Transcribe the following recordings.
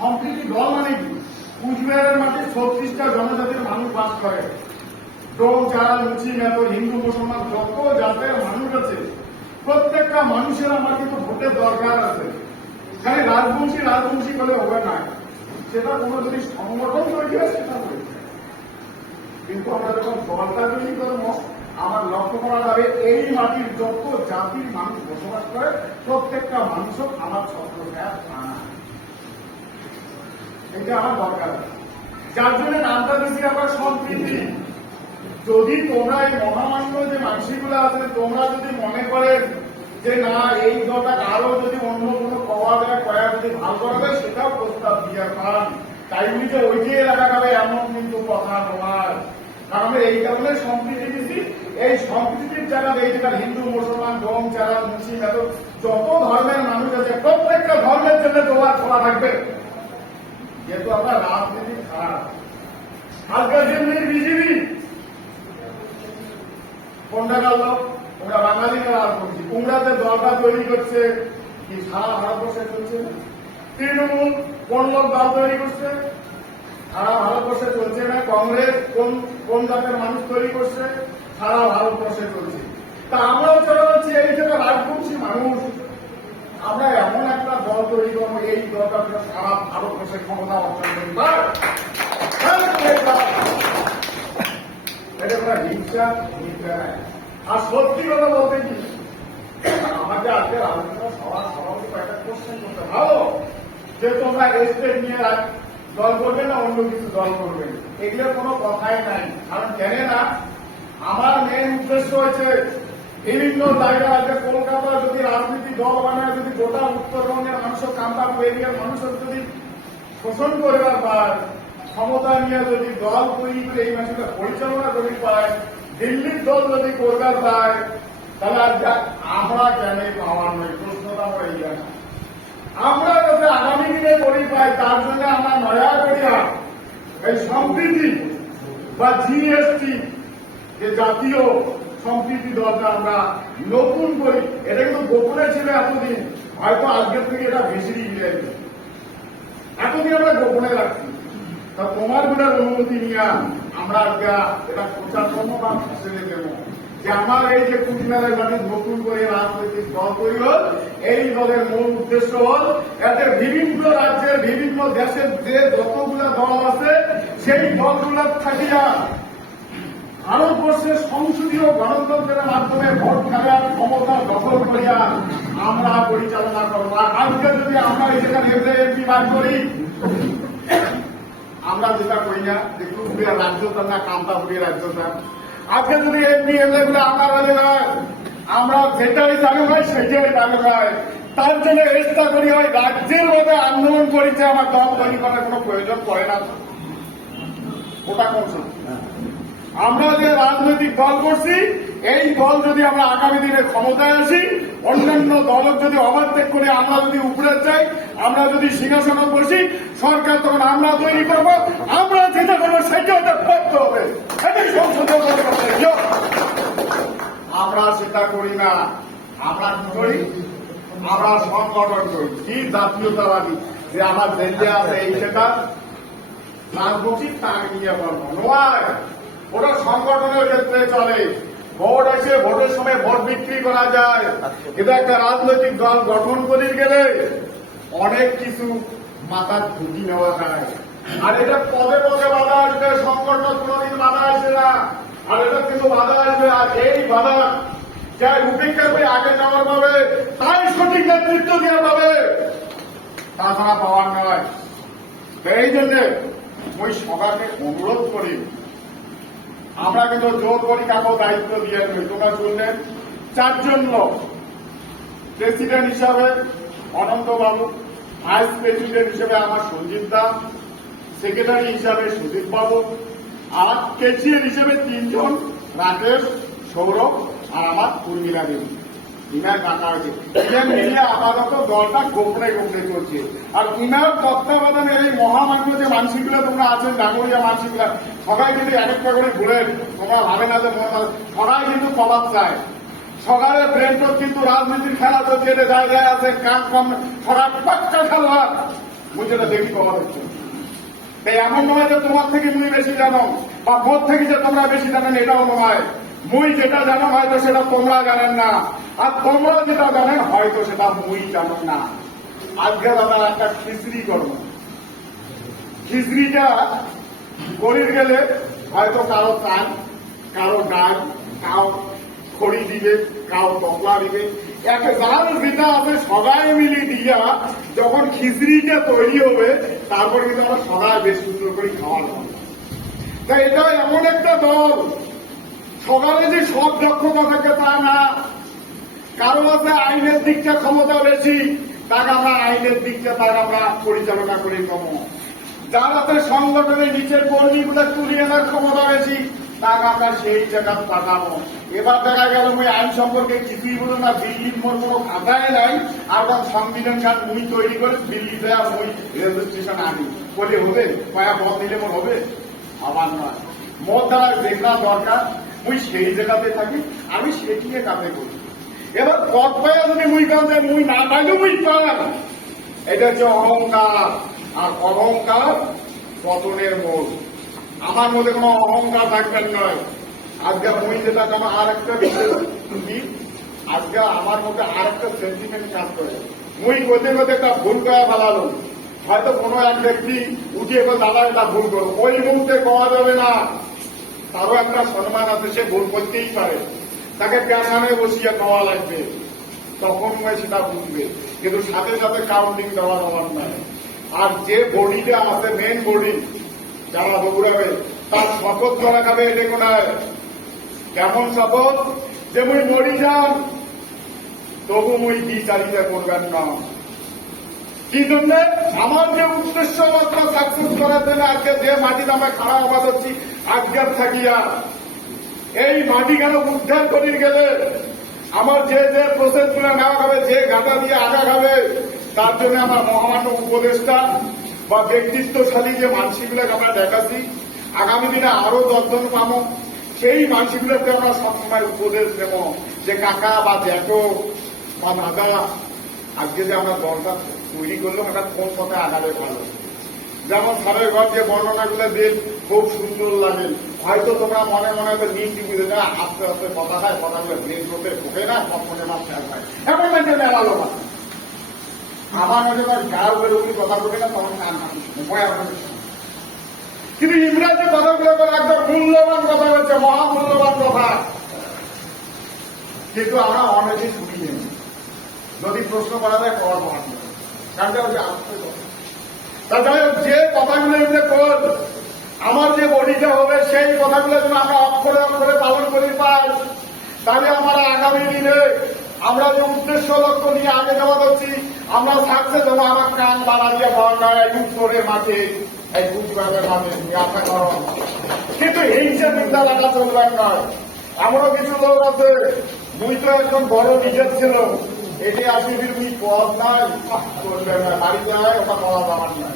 সম্প্রীতি দল মানে কি? কুচবিহারের মাঠে ছত্রিশটা জনজাতির মানুষ বাস করে। ডোম, চারা লুচি মেতর হিন্দু, মুসলমান, যত জাতের মানুষ আছে, প্রত্যেকটা মানুষের আমার কিন্তু ভোটের দরকার আছে। খালি রাজবংশী রাজবংশী বলে হবে না। সেটা কোনো যদি সংগঠন তৈরি হয় সেটা হয়েছে কিন্তু আমরা যখন দলটা তৈরি করব, আমার লক্ষ্য করা যাবে, এই মাটির যত জাতির মানুষ বসবাস করে, প্রত্যেকটা মানুষও আমার আনা এটা আমার দরকার। যার জন্য নামটা দিচ্ছি আমরা সম্প্রীতি যদি তোমরা এই মহামান্য যে মানসিকগুলো আছে, তোমরা যদি মনে করেন যে না, এই দলটা আরও যদি অন্য কোনো পাওয়া যায় কয়া যদি ভালো করা যায়, সেটাও প্রস্তাব দিয়ে পান তাই বলি যে ওই যে এলাকা যাবে এমন কিন্তু কথা তোমার কারণ এই কারণে সম্প্রীতি দিচ্ছি এই সম্প্রীতির জায়গা এই যেটা হিন্দু, মুসলমান গম চারা মুসলিম, এত যত ধর্মের মানুষ আছে, প্রত্যেকটা ধর্মের জন্য তোমার খোলা থাকবে। যেহেতু আমরা রাজনীতি খারাপ আজকের দিন বিজেপি, কোনটা গেল তোমরা বাঙালিরা আর করছি। তোমরাতে দলটা তৈরি করছে কি সারা ভারতবর্ষে চলছে? তৃণমূল কোন লোক দল তৈরি করছে? সারা ভারতবর্ষে চলছে না। কংগ্রেস কোন কোন জাতের মানুষ তৈরি করছে? সারা ভারতবর্ষে চলছে। তা আমরাও চলে যাচ্ছি এই যেটা রাজবংশী মানুষ। আমরা এমন একটা দল তৈরি করব, এই দলটা সারা ভারতবর্ষে ক্ষমতা অর্জন করি এটা কোনো হিংসা হিংসা নাই আর আমাকে কোশ্চেন ভালো? যে নিয়ে না অন্য কিছু এগুলোর কোনো কথাই নাই। কারণ জানে না, আমার মেন উদ্দেশ্য হচ্ছে বিভিন্ন জায়গায় আজকে কলকাতা যদি রাজনীতি দল বানায়, যদি গোটা উত্তরবঙ্গের মানুষ কামতাপুর এরিয়ার মানুষের যদি শোষণ করবার পায় ক্ষমতা নিয়ে যদি দল তৈরি করে এই মাসটা পরিচালনা করি পায়, দিল্লির দল যদি করবার পায়, তাহলে আজকে আমরা কেন পাওয়ার নয়? প্রশ্নটা আমরা এই জানা। আমরা যাতে আগামী দিনে করি পাই, তার জন্য আমরা নয়া করিয়া এই সম্প্রীতি বা জিএসটি, যে জাতীয় সম্প্রীতি দলটা আমরা নতুন করি, এটা কিন্তু গোপনে ছিল এতদিন, হয়তো আজকের থেকে এটা বেশি গিয়ে এতদিন আমরা গোপনে রাখছি। তা তোমার গুণের অনুমতি নিয়ে আমরা আজকে এটা প্রচার করব বা ফসলে দেবো। যে আমার এই যে কুচবিহারের মাটি নতুন করে রাজনৈতিক দল তৈরি হল, এই দলের মূল উদ্দেশ্য হল এতে বিভিন্ন রাজ্যের বিভিন্ন দেশের যে যতগুলো দল আছে, সেই দলগুলোর থাকিয়া সংসদীয় গণতন্ত্রের মাধ্যমে ভোট খেলার ক্ষমতা দখল করিয়া আমরা পরিচালনা করব। আর আজকে যদি আমরা এখানে এসে এমপি বার করি, আমরা যেটা করি না যে কুচবিহার রাজ্যটা না কান্তাপুরের রাজ্যটা আজকে যদি এমপি এমএলএ গুলো আমরা বলে হয় আমরা যেটাই চালু হয়, সেটাই চালু হয়। তার জন্য চেষ্টা করি হয়, রাজ্যের মধ্যে আন্দোলন করেছে, আমার দল তৈরি করার কোনো প্রয়োজন পড়ে না। ওটা কৌশল আমরা যে রাজনৈতিক দল করছি, এই দল যদি আমরা আগামী দিনে ক্ষমতায় আসি, অন্যান্য দলের যদি ওভারটেক করে আমরা যদি উপরে যাই, আমরা যদি সিংহাসনে বসি, সরকার তখন আমরা তৈরি করব, আমরা যেটা করব সেটা ওটা করতে হবে। আমরা সেটা করি না। আমরা কি করি? আমরা সংগঠন করি। কি জাতীয়তাবাদী? যে আমার দিল্লি আছে এই সেটা রাজবংশী তাকে নিয়ে বলব। নয় ওটা সংগঠনের ক্ষেত্রে চলে। ভোট আছে ভোটের সময় ভোট বিক্রি করা যায়। কিন্তু একটা রাজনৈতিক দল গঠন করে গেলে অনেক কিছু মাথার ঝুঁকি নেওয়া যায়। আর এটা পদে পদে বাধা আসবে, সংগঠন কোনোদিন বাধা আসবে না। আর এটা কিন্তু বাধা আসবে, আর এই বাধা যাই উপেক্ষা করে আগে যাওয়ার পাবে, তাই সঠিক নেতৃত্ব দেওয়া পাবে। তাছাড়া পাওয়ার নয়। এই জন্য ওই সভাকে অনুরোধ করি আমরা কিন্তু জোর করি কাকো দায়িত্ব দিয়ে নেই তোমরা শুনলেন? চারজন লোক। প্রেসিডেন্ট হিসাবে অনন্ত বাবু ভাইস প্রেসিডেন্ট হিসেবে আমার সঞ্জীব দা সেক্রেটারি হিসাবে সুদীপ বাবু, আর কেচিয়ার হিসেবে তিনজন, রাকেশ, সৌরভ আর আমার উর্মিলা দেবী। যে কিন্তু যে সকালে রাজনীতির খেলা চলছে এটা জায়গায় আছে, কাম কম সবাই পাক্কা খেলোয়াড় মুই দেখি কবার হচ্ছে। তাই এমন নয় যে তোমার থেকে মুই বেশি জানো, বা মোর থেকে যে তোমরা বেশি জানেন এটাও নয়। মুই যেটা জানো হয়তো সেটা তোমরা জানেন না। আর তোমরা যেটা জানেন হয়তো সেটা মুই জানো না। আজকে দাদা একটা খিচড়ি করব। খিচড়িটা গরিব গেলে হয়তো কারও কান কারও ডাল কাউ খড়ি দিবে কাউ তকলা দিবে। এক যার যেটা আছে সবাই মিলে দিয়া যখন খিচড়িটা তৈরি হবে, তারপর কিন্তু আমরা সবাই বেশ সুন্দর করে খাওয়া দাওয়া তাই এটা এমন একটা দল। সকালে যে সব দক্ষতা থাকে তা না। কারও আছে আইনের দিকটা ক্ষমতা বেশি তাকে আমরা আইনের দিকটা তার আমরা পরিচালনা করি কম। যার হাতে সংগঠনের নিচের কর্মীগুলো তুলিয়ে আনার ক্ষমতা বেশি তাকে আমরা সেই জায়গা পাঠাবো। এবার দেখা গেল ওই আইন সম্পর্কে কিছুই বলো না দিল্লির মোর কোনো খাতায় নাই, আর তখন সংবিধান খান মুই তৈরি করে দিল্লি দেয়া মুই স্টেশন আনি। বলে হবে, কয়া মত দিলে মোর হবে? আবার নয়। মত দেওয়ার যেটা দরকার মুই সেই জায়গাতে থাকি, আমি সেটি কাজে করি। এবার পথ পাইয়া যদি মুই কাজে মুই না পাইলে মুই পাই এটা হচ্ছে অহংকার। আর অহংকার পতনের মূল। আমার মধ্যে কোনো অহংকার থাকবেন নয়। আজকে মুই যেটা কেন আর একটা কি আজকে আমার মধ্যে আর একটা সেন্টিমেন্ট কাজ করে। মুই কোথায় কোথায় একটা ভুল করে ফেলালো। হয়তো কোনো এক ব্যক্তি উঠিয়ে দাদা এটা ভুল করো ওই মুহূর্তে কওয়া যাবে না। তারও একটা সম্মান আছে, সে ভুল করতেই পারে। তাকে প্যাসানে বসিয়ে খাওয়া লাগবে, তখন সেটা বুঝবে। কিন্তু সাথে সাথে কাউন্টিং দেওয়ার অভাব নাই আর যে বডিটা আছে মেন বডি যারা দৌড়াবে তার শপথ করা খাবে এটা কোনায় কেমন শপথ? যে মুই মরি যান তবু মুই কি বিচারিতা করবেন না কি জন্য আমার যে উদ্দেশ্য মাত্র সাকসেস করার জন্য আজকে যে মাটিতে আমরা খারাপ আবাদ হচ্ছি আজকের থাকিয়া। এই মাটি কেন উদ্ধার করে গেলে? আমার যে যে প্রসেসগুলো নেওয়া হবে যে গাঁটা দিয়ে আগা খাবে, তার জন্য আমার মহামান্য উপদেষ্টা বা ব্যক্তিত্বশালী যে মানসিকগুলোকে আমরা দেখাচ্ছি, আগামী দিনে আরও দশজন পাবো। সেই মানসিকগুলোকে আমরা সবসময় উপদেশ দেব যে, কাকা বা জ্যাঠো বা দাদা আজকে যে আমরা দলটা তৈরি করলাম এটা কোন পথে আগালে ভালো। যেমন সারের ঘর যে বর্ণনাগুলো দিন খুব সুন্দর লাগে। হয়তো তোমরা মনে মনে হয়তো কি বুঝে না আস্তে আস্তে কথা হয়, কথাগুলো ব্রেন রোপে ঢোকে না, কখনো মাছ শেষ হয়। এমন না যে মেলালো না আমার মধ্যে তার গাও বের উনি কথা বলে না, তখন কান। কিন্তু ইংরাজি কথাগুলো করে একদম মূল্যবান কথা বলছে, মহামূল্যবান কথা। কিন্তু আমরা অনেকে শুনি নেই যদি প্রশ্ন করা যায় করার হচ্ছে যে কথাগুলো এমনি কর আমার যে বডিটা হবে, সেই কথাগুলো যেন আমরা অক্ষরে অক্ষরে পালন করি পাই তাহলে আমরা আগামী দিনে আমরা যে উদ্দেশ্য লক্ষ্য নিয়ে আগে যাওয়া করছি, আমরা সাকসেস হব আমার কান বানা দিয়ে ভরকার এই উত্তরের মাঠে, এই গুজরাটের মাঠে আশা করো। কিন্তু এই যে বিদ্যা লাগা চলবে নয় আমারও কিছু লোক আছে দুই তো একজন বড় নিজের ছিল। এটি আসি তুই পথ নাই? করবে না বাড়ি যায় ওটা করা যাবার নাই।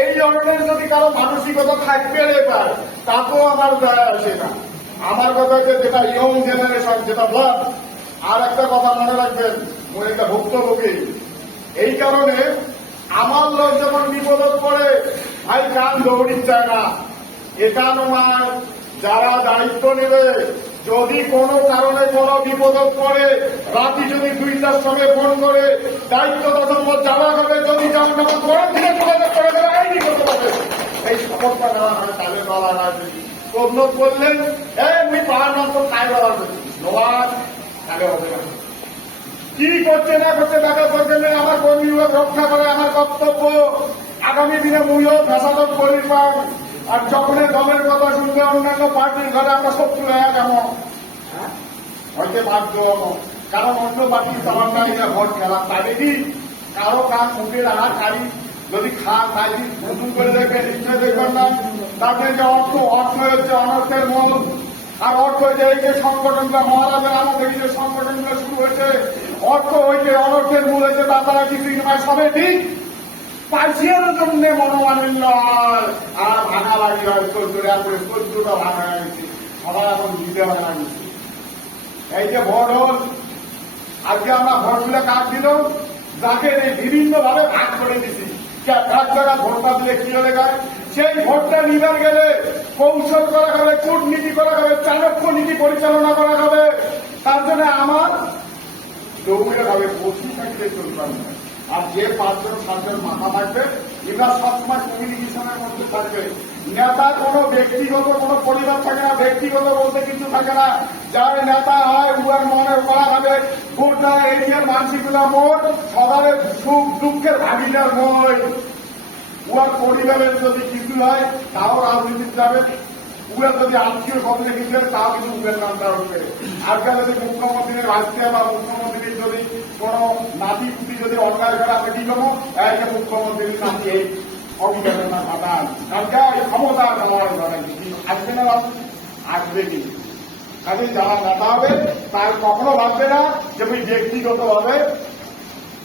এই ধরনের যদি কারও মানসিকতা থাকবে রে পায় তাতেও আমার যায় আসে না। আমার কথা হচ্ছে যেটা ইয়ং জেনারেশন যেটা ব্লাড আর একটা কথা মনে রাখবেন একটা ভুক্তভোগী। এই কারণে আমার লোক যখন বিপদত করে ভাই কান দৌড়ি চায় না এটা নয় যারা দায়িত্ব নেবে যদি কোনো কারণে কোনো বিপদত পড়ে রাতে যদি দুইটার সময় ফোন করে দায়িত্ব তখন যাওয়া হবে যদি যাও না দিলে যোগাযোগ করে দেবে বিপদ হবে এই শপথটা নেওয়া হয় তাদের বলা রাজনীতি। বললেন এই আমি পাহাড় নম্বর খাই দেওয়ার নোয়ার তাহলে হবে না। কি করছে না করছে দেখা করছেন না, আমার কর্মীগুলো রক্ষা করে আমার কর্তব্য আগামী দিনে মূল্য ভাষাগত পরিমাণ আর যখন দলের কথা শুনবে, অন্যান্য পার্টির ঘরে আমরা শত্রু হয়ে কেমন হয়তো বাধ্য হব। কারণ অন্য পার্টি আমার না ভোট খেলা তাদেরই কারও কাজ মুখে রাখা কারি যদি খান তাই নতুন করে দেখবেন নিশ্চয় দেখবেন না? তাতে যে অর্থ অর্থ হচ্ছে অনর্থের মূল। আর অর্থ যে এই যে সংগঠনটা, মহারাজের আমল থেকে যে সংগঠনগুলো শুরু হয়েছে, অর্থ হয়েছে অনর্থের মূল হয়েছে তাছাড়া কিছু নয় সবে ঠিক? মনোমালিন্য হয় হয় করে চোদ্দটা ভাঙা সবাই এখন দিতে ভাঙা এই যে ভোট হল, আজকে আমরা ভোটগুলো কাজ দিল? যাকে বিভিন্ন ভাবে ভাগ করে দিছি। ভোটটা দিলে কি হলে গায় সেই ভোটটা নিবার গেলে কৌশল করা হবে, কূটনীতি করা হবে, চাণক্য নীতি পরিচালনা করা হবে। তার জন্য আমার দৌড়ে হবে, বসে থাকলে চলবে না। আর যে পাঁচজন, সাতজন মাথা থাকবে এরা সবসময় কমিউনিকেশনের মধ্যে থাকবে। নেতার কোনো ব্যক্তিগত কোনো পরিবার থাকে না, ব্যক্তিগত বলতে কিছু থাকে না। যার নেতা হয় উয়ার মনে করা হবে, গোটা এরিয়ার মানসিকগুলা মোট সবার সুখ দুঃখের ভাগিদার নয়। উয়ার পরিবারের যদি কিছু হয়, তাও রাজনীতি যাবে উয়ার যদি স্বপ্নে কিছু হয় তাও কিন্তু উয়ের নামটা উঠবে আজকাল যদি মুখ্যমন্ত্রীর ভাইসকে বা মুখ্যমন্ত্রীর যদি কোন নাতি পুতি যদি অন্যায় করে, আমরা কি করব? যে মুখ্যমন্ত্রীর নাতি এই অভিজ্ঞতা না খাতান কারণ এই ক্ষমতার ব্যবহার আসবে না আসবে কি? কাজে যারা নেতা হবে, তার কখনো ভাববে না যে ওই ব্যক্তিগত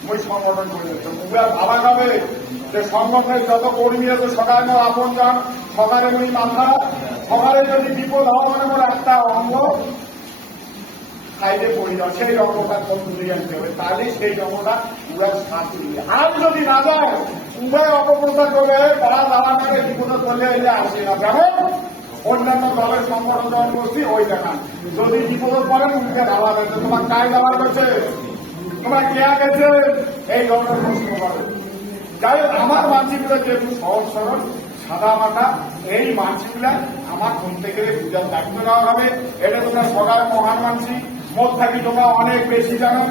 ওই সংগঠন করে যাচ্ছে উরা ভাবা যাবে যে সংগঠনের যত কর্মী আছে সকালে মোর আপন যান সকালে ওই মাথা সকালে যদি বিপদ হওয়া মানে মোর একটা অঙ্গ সাইডে পড়ে যাও সেই রকমটা কমজোরি আনতে হবে। তাহলে সেই রকমটা উড়া শান্তি দিবে আর যদি না যায়, উভয় অপপ্রচার করে তারা দাঁড়াটাকে বিপদ চলে এলে আসে না যেমন অন্যান্য দলের সংগঠন যখন করছি ওই দেখান। যদি বিপদ পড়েন উঠে দাওয়া গেছে তোমার কায় দাওয়া গেছে তোমার কে গেছে এই ধরনের প্রশ্ন করে। যাই হোক, আমার মানসিকগুলো যেহেতু সহজ সরল সাদা মাথা এই মানসিকগুলা আমার ঘুম থেকে পূজার দায়িত্ব নেওয়া হবে এটা তোমরা সকাল মহান মানসিক মোট থাকি তোমরা অনেক বেশি জানো।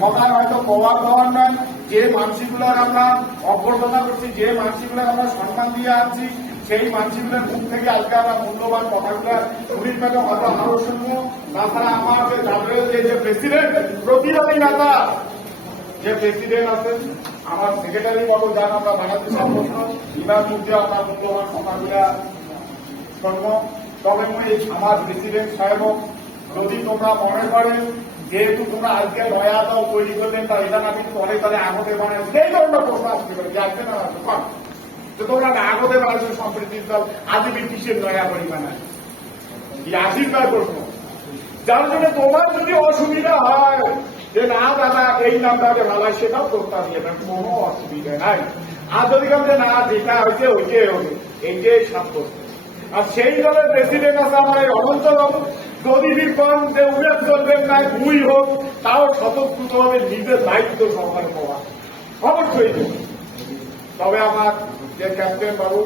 সকাল হয়তো পাওয়ার পাওয়ার নয়। যে মানসিকগুলোর আমরা অভ্যর্থনা করছি যে মানসিকগুলোর আমরা সম্মান দিয়ে আনছি সেই মানসিকগুলোর মুখ থেকে আজকে আমরা মূল্যবান কথাগুলো শুনির পেলে হয়তো আরও শুনব। তাছাড়া আমার যে জাতীয় যে যে প্রেসিডেন্ট প্রতিবাদী নেতা, যে প্রেসিডেন্ট আছেন, আমার সেক্রেটারি বাবু যান আমরা বানাতে সাব্যস্ত ইনার মধ্যে আমরা মূল্যবান কথাগুলা শুনব। তবে মই আমার প্রেসিডেন্ট সাহেব, যদি তোমরা মনে করেন যেহেতু তোমরা আজকে নয়া তৈরি করলেন তা এটা না কিন্তু অনেক তাহলে আগতে বানায় সেই ধরনের প্রশ্ন আসতে পারে, যে আসবে না তো তোমরা না আগতে বানাচ্ছ সম্প্রীতির দল আজকে কিসের নয়া বানায় এই আশীর্বাদ প্রশ্ন যার জন্য তোমার যদি অসুবিধা হয়, যে না দাদা, এই নামটাকে ভালো হয় সেটাও করতাম এবার কোনো অসুবিধা নাই। আর যদি বলতে না যেটা হয়েছে, ওইটাই হবে, এইটাই সাপ আর সেই দলের প্রেসিডেন্ট আছে আমার এই অনন্ত বাবু যদি বিকম যে উল্লেখ করবেন না ভুই হোক, তাও স্বতঃস্ফূর্ত হবে নিজের দায়িত্ব সরকার পাওয়া। অবশ্যই। তবে আমার যে ক্যাপ্টেন বাবু,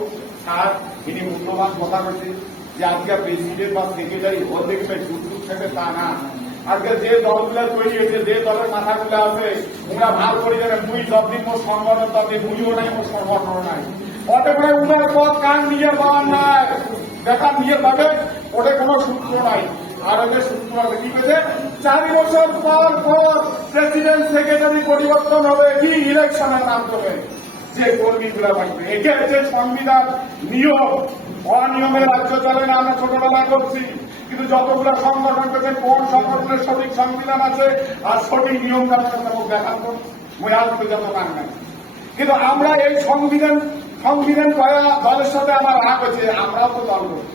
স্যার তিনি মূল্যবান কথা বলছেন, যে আজকে প্রেসিডেন্ট বা সেক্রেটারি হল দেখবে টুকটুক থেকে তা না। আজকে যে দলগুলো তৈরি হয়েছে, যে দলের মাথাগুলো আছে, ওরা ভালো করে জানেন মুই যতদিন মোর সংগঠন, ততদিন মুইও নাই, মোর সংগঠন নাই। ওটা করে উনার পথ কান নিজের পাওয়ার নাই? দেখা নিজের পাবে ওটা কোনো সূত্র নাই। আর ওদের সূত্র আছে কি পেয়েছে চারি বছর পর পর প্রেসিডেন্ট সেক্রেটারি পরিবর্তন হবে, কি ইলেকশনের মাধ্যমে যে কর্মীগুলা থাকবে এটা হচ্ছে সংবিধান, নিয়ম। অনিয়মের রাজ্য চলে না, আমরা ছোটবেলা করছি। কিন্তু যতগুলো সংগঠন পেতে কোন সংগঠনের সঠিক সংবিধান আছে আর সঠিক নিয়ম কানুন কিন্তু আমরা এই সংবিধান সংবিধান করা দলের সাথে আমার রাগ হচ্ছে, আমরাও তো দল করি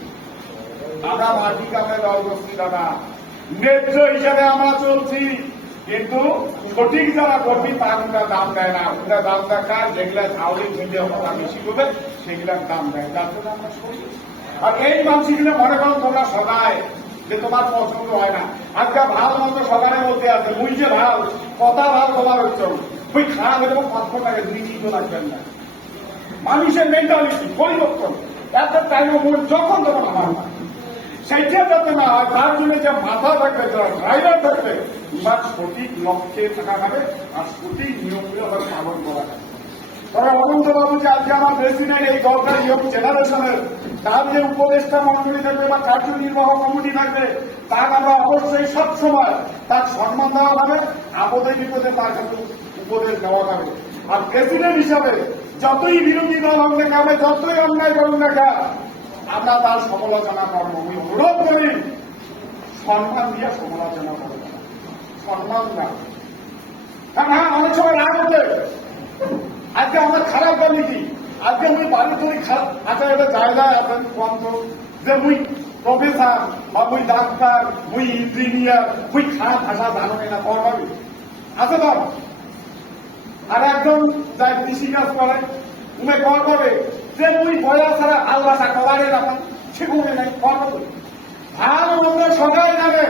আমরা মাটি কামে দল করছি, দাদা। ন্যায্য হিসাবে আমরা চলছি। কিন্তু সঠিক যারা কর্মী, তার দাম দেয় না। ওরা দাম দেখায় যেগুলা চাউলি ঝুঁজে কথা বেশি করবে, সেগুলার দাম দেয়। যার জন্য আমরা। আর এই মানসিকগুলো মনে করো তোমরা সবাই, যে তোমার পছন্দ হয় না। আজকে ভালো মন্দ সকালে মধ্যে আছে। মুই যে ভালো, কথা ভালো তোমার হচ্ছে। ওই খারাপ হলে পাঁচশো দুই দিন তো লাগবেন না। মানুষের মেন্টালিটি পরিবর্তন। এত টাইম যখন তখন আমার হয়। সেইটা যাতে না হয়, তার জন্য যে মাথা থাকবে যারা ড্রাইভার থাকবে তার সঠিক লক্ষ্যে থাকা হবে আর সঠিক নিয়মগুলো আবার পালন করা হবে। তবে অনন্ত বাবু যে আজকে আমার প্রেসিডেন্ট এই দরকার ইয়ং জেনারেশনের তার যে উপদেষ্টা মন্ডলী থাকবে বা কার্যনির্বাহ কমিটি থাকবে, তার আমরা অবশ্যই সবসময় তার সম্মান দেওয়া হবে, আপদে বিপদে তার কিন্তু উপদেশ দেওয়া হবে। আর প্রেসিডেন্ট হিসাবে যতই বিরোধী দল হোক না যতই অন্যায় করুন না আমরা তার সমালোচনা করব। আমি অনুরোধ করি, সম্মান দিয়ে সমালোচনা করব সম্মান না কারণ হ্যাঁ অনেক সময় রাগ হচ্ছে আজকে আমরা খারাপ গালি কি? আজকে মুই বাড়ি করি খারাপ আচ্ছা এটা জায়গা আপনার বন্ধ, যে মুই প্রফেসর বা মুই ডাক্তার, মুই ইঞ্জিনিয়ার মুই খারাপ ভাষা জানো না কর পাবি আছে তো? আর একজন যাই কৃষি কাজ করে, উমে কর করে যে মুই বয়া ছাড়া আল্লাহ তা কবারে রাখা সেগুলো নাই কর। করবে ভালো মন্দ সবাই জানে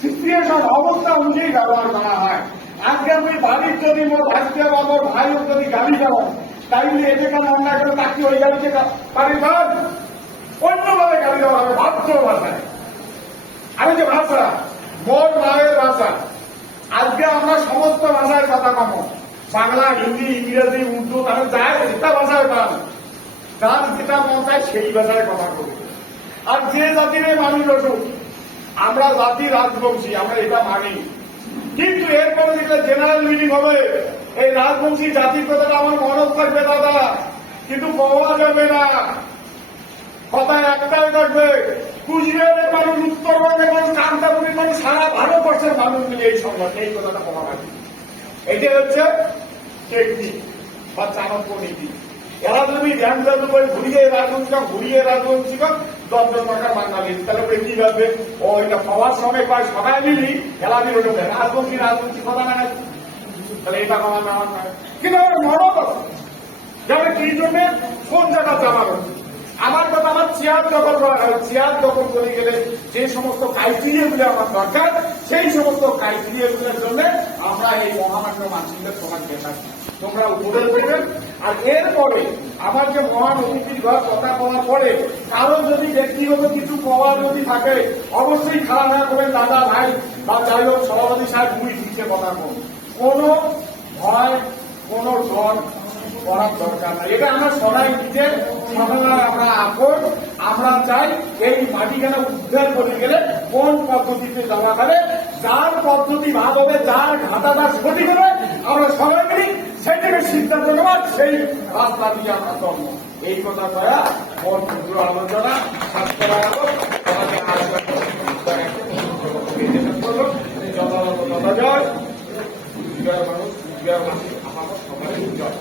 সিচুয়েশন অবস্থা অনুযায়ী ব্যবহার করা হয়। আজকে আমি বাড়ির যদি মোর ভাইকে বা মোর ভাই যদি গাড়ি চালাও তাইলে এতে কেন অন্যায় করে তাকে ওই গাড়িতে বাড়ির ভাই অন্যভাবে গাড়ি দেওয়া হবে ভাদ্র ভাষায় আমি যে ভাষা, মোর মায়ের ভাষা, আজকে আমরা সমস্ত ভাষায় কথা কম। বাংলা, হিন্দি, ইংরেজি, উর্দু, তাহলে যায় যেটা ভাষায় পান যার যেটা মন চায় সেই ভাষায় কথা বলবে আর যে জাতির মানুষ অসুখ আমরা জাতি রাজবংশী, আমরা এটা মানি। কিন্তু এরপরে যেটা জেনারেল মিটিং হবে, এই রাজবংশী জাতির কথাটা আমার মনত থাকবে দাদা, কিন্তু পাওয়া যাবে না। কথা একটাই থাকবে কুচবিহারের মানুষ, উত্তরবঙ্গের মানুষ, কান্তাপুরের মানুষ, সারা ভারতবর্ষের মানুষ মিলে এই সংবাদ, এই কথাটা বলা হয়। এটা হচ্ছে টেকনিক বা চাণক্য নীতি। ঘুরিয়ে রাজবংশিকা দশ দশ টাকা তাহলে কি যাবে ও, এটা পাওয়ার সময় পায়, সবাই মিলি খেলা ওটা রাজবংশী রাজবংশী কথা না তাহলে এটা আমার নাম কিন্তু আমার মনে যাবে কি জন্য কোন জায়গা হচ্ছে আমার কথা আমার চেয়ার দখল করা হয়। চেয়ার দখল করে গেলে যে সমস্ত ক্রাইটেরিয়া গুলো আমার দরকার, সেই সমস্ত ক্রাইটেরিয়া গুলোর জন্য আমরা এই মহামান্য মানুষদের সমাজ দেখাই তোমরা উপদেশ দেবেন। আর এরপরে আমার যে মহান অতিথির ঘর কথা বলার পরে কারও যদি ব্যক্তিগত কিছু পাওয়ার যদি থাকে, অবশ্যই খারাপ না করবেন দাদা ভাই বা যাই হোক সভাপতি সাহেব মুই দিচ্ছে কথা কোন কোনো ভয়, কোনো ডর করার দরকার নাই। এটা আমরা সবাই নিজের সকালবেলা আমরা আকর আমরা চাই এই মাটিখানা উদ্ধার করতে গেলে কোন পদ্ধতিতে জমা করে যার পদ্ধতি ভালো হবে, যার ঘাটা তার সঠিক হবে, আমরা সবাই মিলি সেটাকে সিদ্ধান্ত নেওয়ার সেই রাস্তা দিয়ে আমরা চলবো। এই কথা কয়া মন ক্ষুদ্র আলোচনা স্বাস্থ্য রাখো তোমাকে যথাযথ আমাদের সবাই জয়।